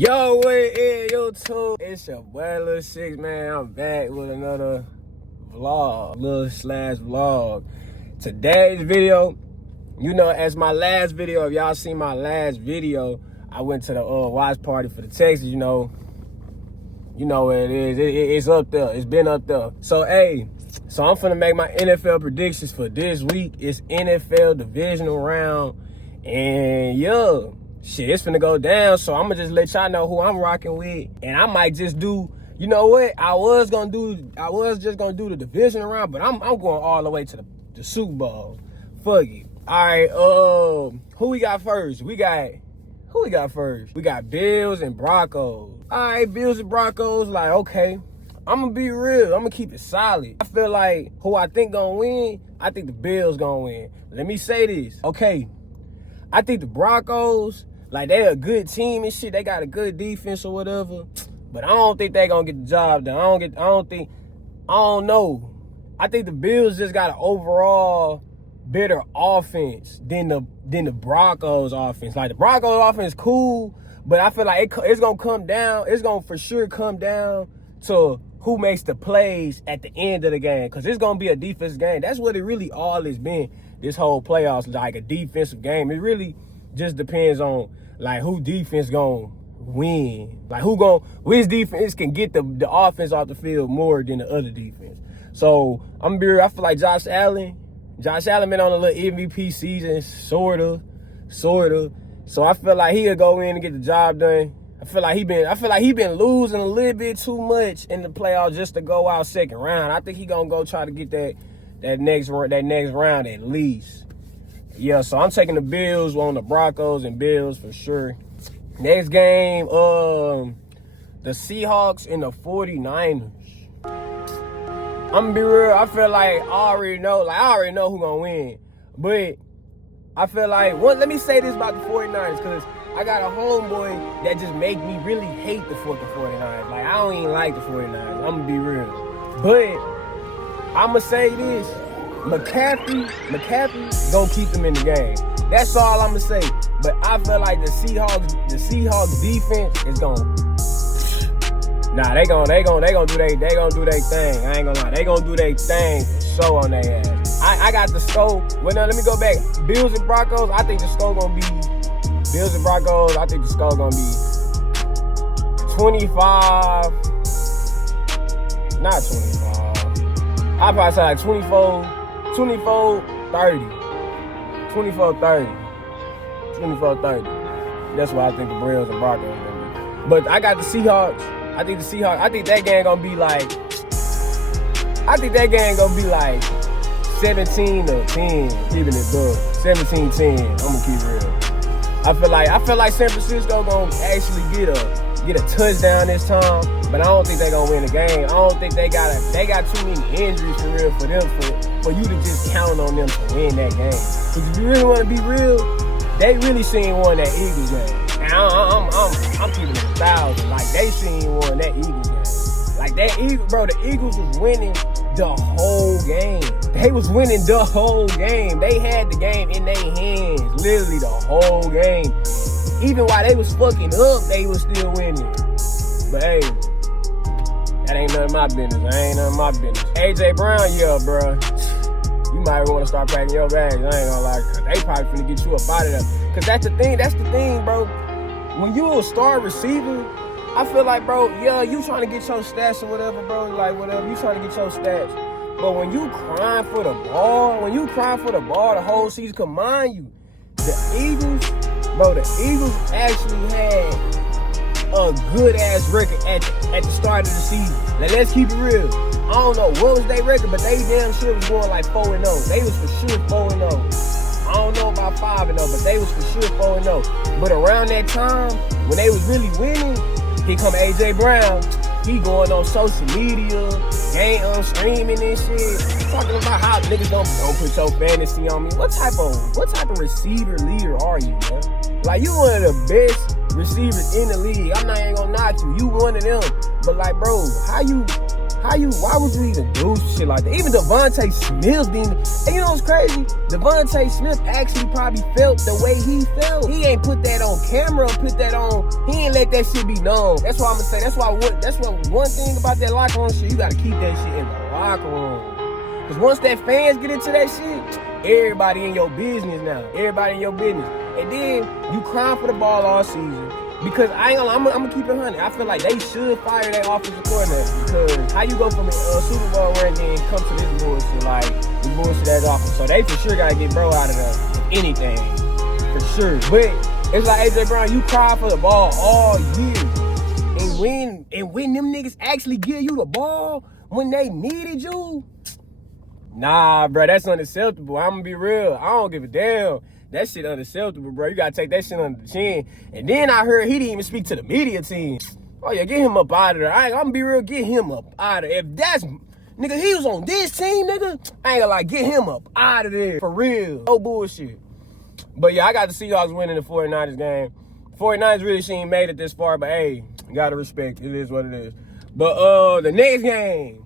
Yo, what is YouTube? It's your boy Lil Six, man. I'm back with another vlog. Today's video, you know, as my last video, if y'all seen my last video, I went to the watch party for the Texas, you know what it is. It's up there. It's been up there. So, I'm finna make my NFL predictions for this week. It's NFL divisional round. And, shit, it's finna go down. So, I'm gonna just let y'all know who I'm rocking with. And I might just do, you know what? I was just gonna do the divisional round, but I'm going all the way to the Super Bowl. Fuck it. All right, who we got first? We got Bills and Broncos. All right, Bills and Broncos, like, okay. I'm gonna be real. I'm gonna keep it solid. I feel like who I think gonna win, I think the Bills gonna win. Let me say this. Okay, I think the Broncos, like, they a good team and shit. They got a good defense or whatever. But I don't think they gonna get the job done. I don't know. I think the Bills just got an overall better offense than the Broncos offense. Like, the Broncos offense is cool, but I feel like it's gonna come down. It's gonna for sure come down to who makes the plays at the end of the game, because it's gonna be a defensive game. That's what it really all has been this whole playoffs, like a defensive game. It really just depends on like who defense gonna win, like which defense can get the offense off the field more than the other defense. So I'm be real, I feel like Josh Allen been on a little MVP season, sorta. So I feel like he'll go in and get the job done. I feel like he been losing a little bit too much in the playoffs just to go out second round. I think he gonna go try to get that next round at least. Yeah, so I'm taking the Bills on the Broncos and Bills for sure. Next game, the Seahawks and the 49ers. I'm gonna be real, I feel like I already know who gonna win. But I feel like, let me say this about the 49ers, because I got a homeboy that just make me really hate the fucking 49ers. Like, I don't even like the 49ers. I'm gonna be real. But I'm gonna say this. McCaffrey gonna keep them in the game. That's all I'm gonna say. But I feel like the Seahawks defense is gonna. Nah, they gonna do their thing. I ain't gonna lie. They gonna do their thing for sure on their ass. I got the score. Well, no, let me go back. Bills and Broncos, I think the score gonna be. Bills and Broncos, I think the score gonna be 25. Not 25. I'll probably say like 24, 30. 24-30. That's why I think the Bills and Broncos gonna be. But I got the Seahawks. I think that game gonna be like 17-10, keeping it good. 17-10. I'm gonna keep it real. I feel like San Francisco gonna actually get a touchdown this time, but I don't think they gonna win the game. I don't think they got too many injuries for real for you to just count on them to win that game. Because if you really want to be real, they really seen won that Eagles game. And I'm keeping it 1,000. Like, they seen won that Eagles game. Like, the Eagles was winning the whole game. They was winning the whole game. They had the game in their hands, literally the whole game. Even while they was fucking up, they was still winning. But hey, that ain't none of my business. AJ Brown, yeah, bro. You might want to start packing your bags. I ain't gonna lie, cause they probably finna get you up out of there. Cause that's the thing, bro. When you a star receiver, I feel like, bro, yeah, you trying to get your stats or whatever, bro. Like, whatever, you trying to get your stats. But when you crying for the ball, the whole season, come on you. The Eagles actually had a good-ass record at the start of the season. Now, let's keep it real. I don't know what was their record, but they damn sure was going like 4-0. They was for sure 4-0. I don't know about 5-0, but they was for sure 4-0. But around that time, when they was really winning, here come AJ Brown. He going on social media, streaming and shit, talking about how niggas don't put your fantasy on me. What type of receiver leader are you, man? Like, you one of the best receivers in the league. I'm not even gonna knock you. You one of them. But like, bro, how you Why would you even do shit like that? Even Devontae Smith didn't. And you know what's crazy? Devontae Smith actually probably felt the way he felt. He ain't put that on camera, he ain't let that shit be known. That's why I'm gonna say, that's what one thing about that locker room shit, you gotta keep that shit in the locker room. Cause once that fans get into that shit, everybody in your business now. Everybody in your business. And then you crying for the ball all season. Because I'm gonna keep it 100. I feel like they should fire that offensive coordinator. Because how you go from a Super Bowl run and come to this bullshit, like this bullshit that's offense. So they for sure gotta get bro out of there. If anything. For sure. But it's like AJ Brown, you cry for the ball all year. And when them niggas actually give you the ball when they needed you, nah, bro, that's unacceptable. I'm gonna be real. I don't give a damn. That shit unacceptable, bro. You gotta take that shit under the chin. And then I heard he didn't even speak to the media team. Oh yeah, get him up out of there. I'm gonna be real, get him up out of there. If that's, nigga, he was on this team, nigga, I ain't gonna lie, get him up out of there. For real. No bullshit. But yeah, I got the Seahawks winning the 49ers game. 49ers really shouldn't made it this far, but hey, you gotta respect. It is what it is. But the next game.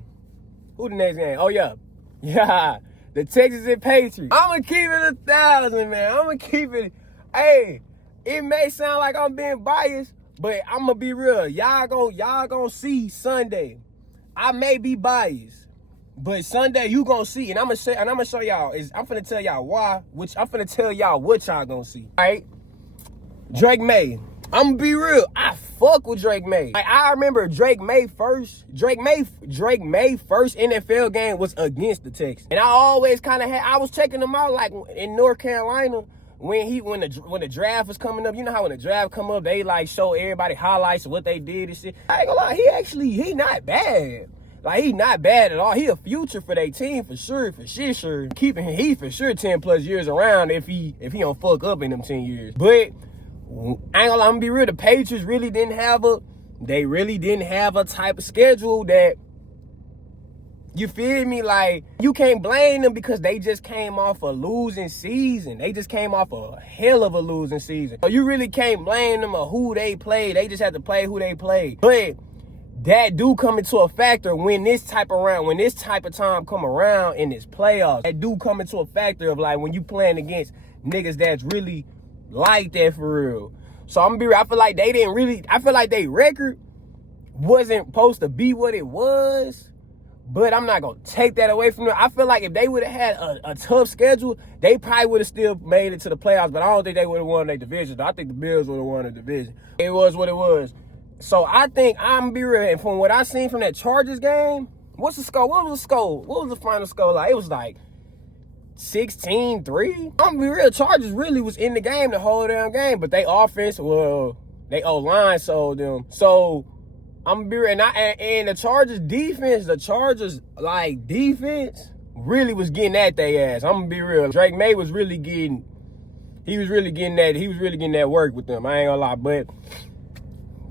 Who the next game? Oh yeah. Yeah. The Texans and Patriots. I'ma keep it 1,000, man. I'ma keep it. Hey, it may sound like I'm being biased, but I'ma be real. Y'all gonna see Sunday. I may be biased, but Sunday you gonna see, and I'ma show y'all. I'm finna tell y'all why. I'm finna tell y'all what y'all gonna see. All right, Drake May. I'm gonna be real. I fuck with Drake May. Like, I remember Drake May first NFL game was against the Texans, and I always kind of I was checking him out like in North Carolina when the draft was coming up. You know how when the draft come up, they like show everybody highlights of what they did and shit. I ain't gonna lie, he not bad. Like, he not bad at all. He a future for their team for sure. Keeping he for sure 10 plus years around if he don't fuck up in them 10 years. But I ain't gonna lie, I'm gonna be real. The Patriots really didn't have a type of schedule that, you feel me? Like, you can't blame them because they just came off a losing season. They just came off a hell of a losing season. So you really can't blame them of who they played. They just had to play who they played. But that do come into a factor when this type of time come around in this playoffs. That do come into a factor of like when you playing against niggas that's really like that for real. So I'm gonna be real. I feel like they record wasn't supposed to be what it was, but I'm not gonna take that away from them. I feel like if they would have had a tough schedule, they probably would have still made it to the playoffs, but I don't think they would have won their division. I think the Bills would have won the division. It was what it was. So I think I'm gonna be real, and from what I seen from that Chargers game, what's the score? What was the score? What was the final score like? It was like 16-3. I'm gonna be real, Chargers really was in the game the whole damn game, but they offense, well, they O-line sold them. So I'm gonna be real, and the Chargers defense, really was getting at their ass. I'm gonna be real. Drake May was really getting that work with them. I ain't gonna lie, but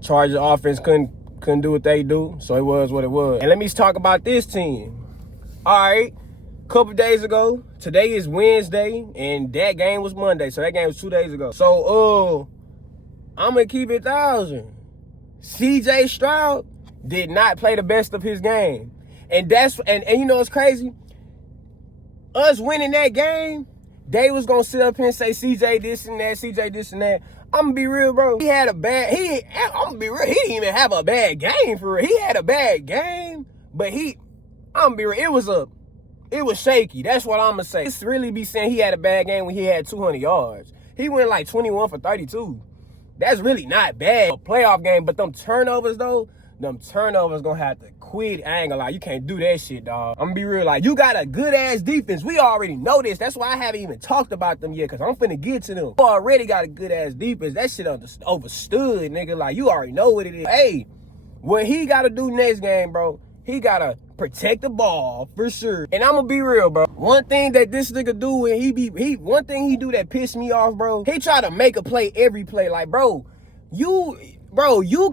Chargers offense couldn't do what they do, so it was what it was. And let me talk about this team. All right. Couple days ago, today is Wednesday, and that game was Monday, so that game was 2 days ago. So, I'm gonna keep it 1,000. CJ Stroud did not play the best of his game. And you know what's crazy? Us winning that game, they was gonna sit up here and say CJ this and that, CJ this and that. I'm gonna be real, bro. I'm gonna be real, he didn't even have a bad game for real. He had a bad game, but I'm gonna be real, it was shaky. That's what I'm going to say. It's really be saying he had a bad game when he had 200 yards. He went like 21 for 32. That's really not bad. A playoff game, but them turnovers, though, going to have to quit. I ain't going to lie. You can't do that shit, dog. I'm going to be real. Like, you got a good-ass defense. We already know this. That's why I haven't even talked about them yet, because I'm finna get to them. You already got a good-ass defense. That shit overstood, nigga. Like, you already know what it is. Hey, what he got to do next game, bro, he got to protect the ball for sure. And I'm gonna be real, bro. One thing that this nigga do when one thing he do that pissed me off, bro, he try to make a play every play. Like, bro, you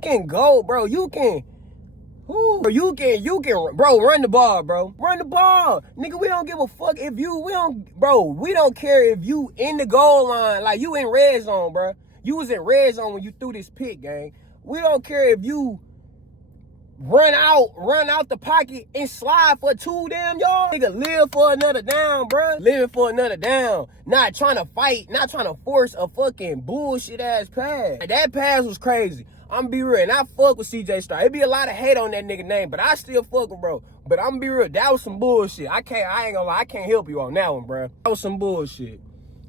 can go, bro. You can run the ball, bro. Run the ball. Nigga, we don't give a fuck if we don't care if you in the goal line, like you in red zone, bro. You was in red zone when you threw this pick, gang. We don't care if you run out the pocket and slide for 2 damn yards. Nigga live for another down, bro. Living for another down. Not trying to fight, not trying to force a fucking bullshit ass pass. That pass was crazy. I'm be real, and I fuck with CJ Stroud. It be a lot of hate on that nigga name, but I still fuck with bro. But I'm be real, that was some bullshit. I ain't gonna lie, I can't help you on that one, bro. That was some bullshit.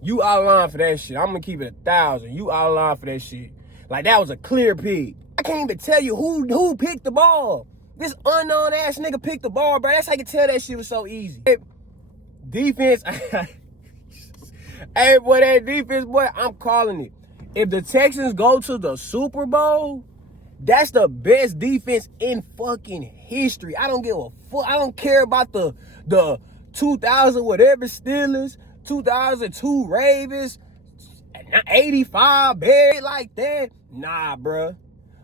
You out of line for that shit. I'm gonna keep it 1,000. You out of line for that shit. Like, that was a clear pick. I can't even tell you who picked the ball. This unknown ass nigga picked the ball, bro. That's how you can tell that shit was so easy. Defense, hey, boy, that defense, boy, I'm calling it. If the Texans go to the Super Bowl, that's the best defense in fucking history. I don't give a fuck. I don't care about the 2000 whatever Steelers, 2002 Ravens, 85 Bears like that. Nah, bruh.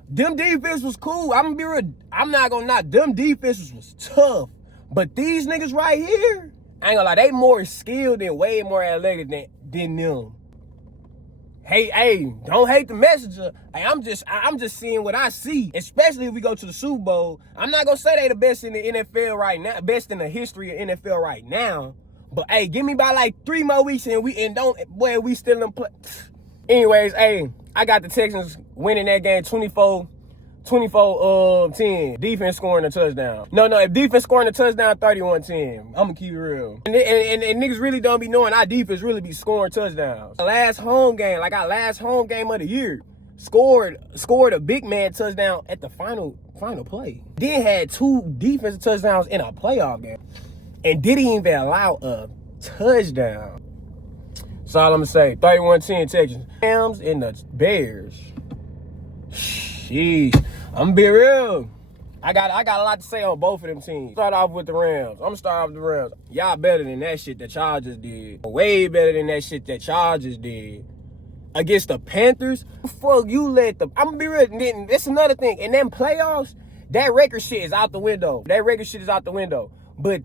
Them defense was cool. I'm gonna be real. I'm not gonna knock. Them defenses was tough. But these niggas right here, I ain't gonna lie, they more skilled and way more athletic than them. Hey, don't hate the messenger. Hey, I'm just seeing what I see. Especially if we go to the Super Bowl. I'm not gonna say they the best in the NFL right now, best in the history of NFL right now. But hey, give me by like 3 more weeks and we still in play. Anyways, hey, I got the Texans winning that game 24-10. Defense scoring a touchdown. No, if defense scoring a touchdown, 31-10. I'm gonna keep it real. And niggas really don't be knowing our defense really be scoring touchdowns. Last home game of the year, scored a big man touchdown at the final play. Then had 2 defensive touchdowns in a playoff game. And didn't even allow a touchdown. That's all I'm gonna say. 31-10 Texans. Rams and the Bears. Sheesh. I'm gonna be real. I got a lot to say on both of them teams. Start off with the Rams. I'm gonna start off with the Rams. Y'all better than that shit that y'all just did. Way better than that shit that y'all just did. Against the Panthers, fuck you let them. I'm gonna be real. That's another thing. In them playoffs, that record shit is out the window. But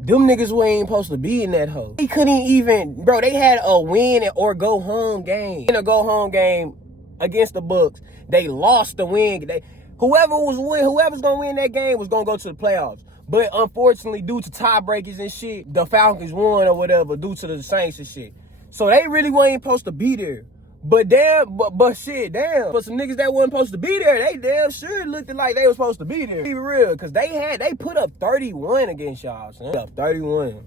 them niggas who ain't supposed to be in that hoe. They couldn't even, bro, they had a win or go home game. In a go home game against the Bucks, they lost the win. Whoever's gonna win that game was gonna go to the playoffs. But unfortunately, due to tiebreakers and shit, the Falcons won or whatever due to the Saints and shit. So they really weren't supposed to be there. But shit, damn. But some niggas that wasn't supposed to be there, they damn sure looked like they was supposed to be there. Be real, cause they put up 31 against y'all, son. Up 31.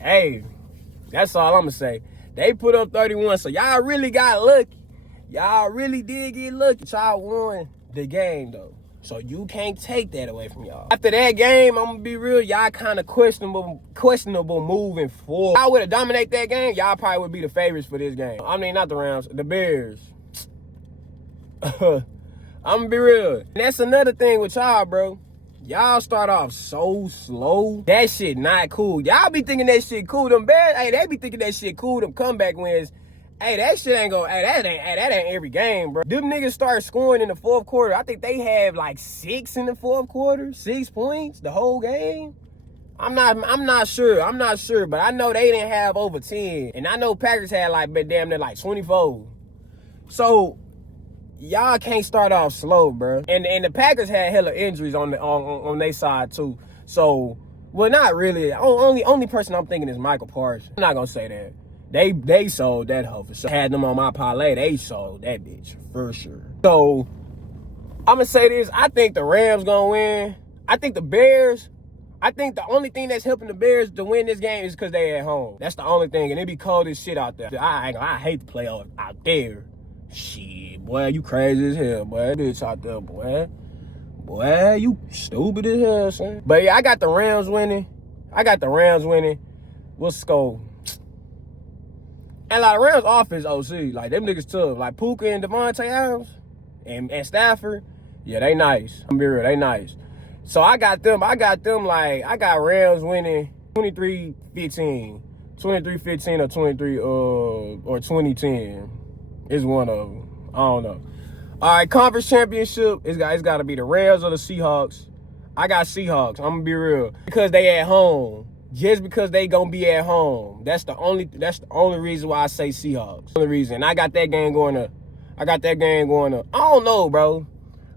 Hey, that's all I'm gonna say. They put up 31, so y'all really got lucky. Y'all really did get lucky. Y'all won the game though. So you can't take that away from y'all. After that game, I'm gonna be real, y'all kind of questionable moving forward. Y'all would have dominated that game, y'all probably would be the favorites for this game. I mean, not the Rams, the Bears. I'm gonna be real. And that's another thing with y'all, bro. Y'all start off so slow. That shit not cool. Y'all be thinking that shit cool. Them Bears, hey, they be thinking that shit cool. Them comeback wins. Hey, that shit ain't go. Hey, that ain't every game, bro. Them niggas start scoring in the 4th quarter. I think they have like 6 in the 4th quarter, 6 points the whole game. I'm not sure, but I know they didn't have over 10, and I know Packers had like damn near like 24. So y'all can't start off slow, bro. And the Packers had hella injuries on their side too. So, well, not really. Only person I'm thinking is Michael Parsons. I'm not gonna say that. They sold that hoe for sure. Had them on my parlay. They sold that bitch for sure. So I'm gonna say this. I think the Rams gonna win. I think the only thing that's helping the Bears to win this game is because they at home. That's the only thing. And it be cold as shit out there. I hate to play out there. Shit, boy, you crazy as hell, boy. That bitch out there, boy. Boy, you stupid as hell, son. But yeah, I got the Rams winning. What's go? And like Rams offense OC, like them niggas tough. Like Puka and Devontae Adams and Stafford, yeah, they nice. I'm be real, they nice. So I got them like, I got Rams winning 23-15. 23-15 or 2010. It's one of them. I don't know. All right, conference championship, it's got to be the Rams or the Seahawks. I got Seahawks, I'm gonna be real. Because they at home. Just because they gonna be at home. That's the only reason why I say Seahawks. The only reason. I got that game going to I got that game going up. I don't know, bro.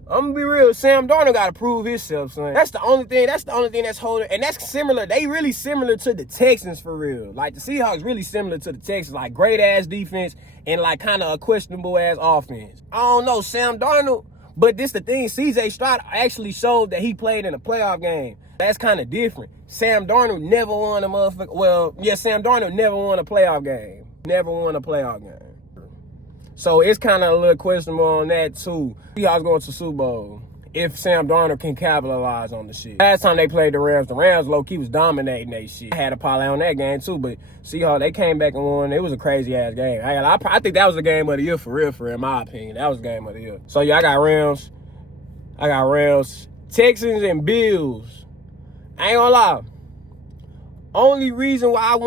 I'm gonna be real. Sam Darnold gotta prove himself, son. That's the only thing that's holding, and that's similar. They really similar to the Texans for real. Like the Seahawks really similar to the Texans. Like great ass defense and like kind of a questionable ass offense. I don't know, Sam Darnold, but this the thing. CJ Stroud actually showed that he played in a playoff game. That's kind of different. Sam Darnold never won a motherfucker. Well, yeah, Sam Darnold never won a playoff game. Never won a playoff game. So it's kind of a little questionable on that too. Seahawks going to Super Bowl if Sam Darnold can capitalize on the shit. Last time they played the Rams low-key was dominating that shit. I had a parlay on that game too, but Seahawks, they came back and won. It was a crazy-ass game. I think that was the game of the year for real, in my opinion. That was the game of the year. So yeah, I got Rams, Texans, and Bills. I ain't gonna lie. Only reason why I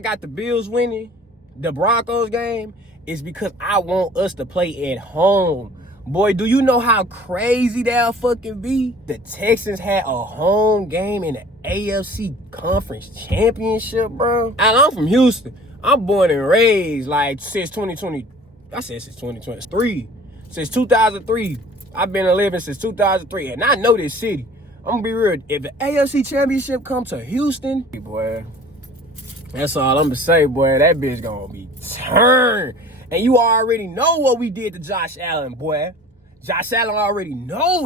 got the Bills winning the Broncos game is because I want us to play at home. Boy, do you know how crazy that'll fucking be? The Texans had a home game in the AFC Conference Championship, bro. And I'm from Houston. I'm born and raised like since 2020. I said since 2023. Since 2003. I've been living since 2003. And I know this city. I'm gonna be real. If the AFC Championship come to Houston, boy, that's all I'm gonna say, boy. That bitch gonna be turned. And you already know what we did to Josh Allen, boy. Josh Allen already know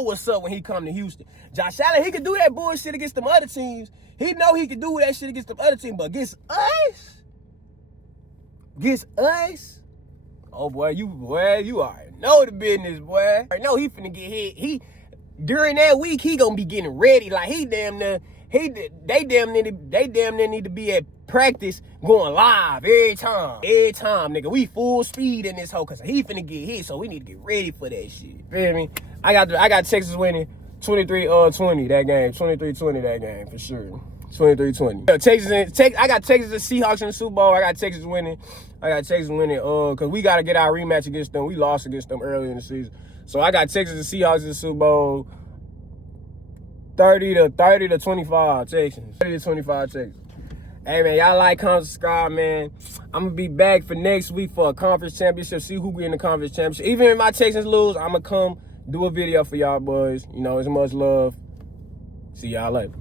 what's up when he come to Houston. Josh Allen, he can do that bullshit against them other teams. He know he can do that shit against them other teams, but against us, oh boy, you already know the business, boy. I know he finna get hit. During that week, he gonna be getting ready. Like they damn near need to be at practice going live every time, nigga. We full speed in this hoe because he finna get hit, so we need to get ready for that shit. Feel me? I got Texas winning 23-20 that game, 23-20 that game for sure. 23-20. I got Texas and Seahawks in the Super Bowl. I got Texas winning. Because we got to get our rematch against them. We lost against them early in the season. So I got Texas and Seahawks in the Super Bowl. 30-25 Texans. 30-25 Texans. Hey, man, y'all like, comment, subscribe, man. I'm going to be back for next week for a conference championship. See who we in the conference championship. Even if my Texans lose, I'm going to come do a video for y'all boys. You know, it's much love. See y'all later.